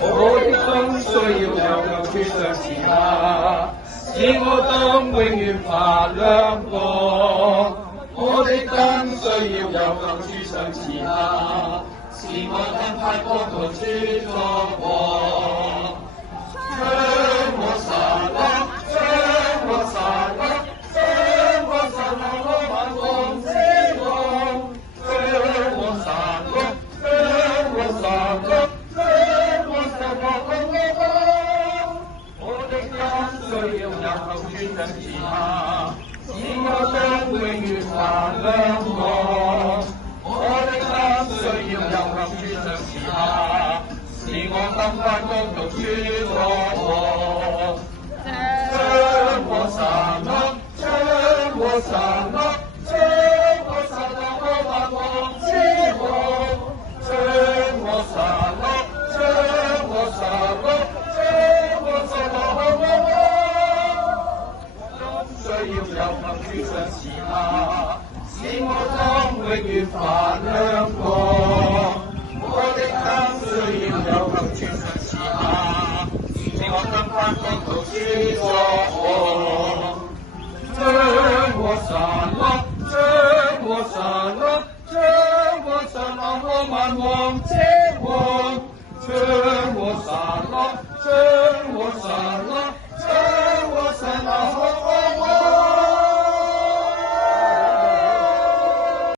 我的燈需要有救主上時下，使我燈永遠發亮光。我的燈需要有救主上時下，使我燈發光到處作光。將我散落，將我散落，將我散落我萬王之王。將我散落，將我散落，將我散落我王。我的燈需要有救主上時下，使我燈永遠發亮光。我的燈需要有救主上時下，使我燈發光到處作光。將我散落，將我散落，將我散落我萬王之王。將我散落，將我散落，將我散落我王。需要有救主上時下，使我燈永遠發亮光。我的燈需要有救主上時下，使我燈發光到處作光。將我散落，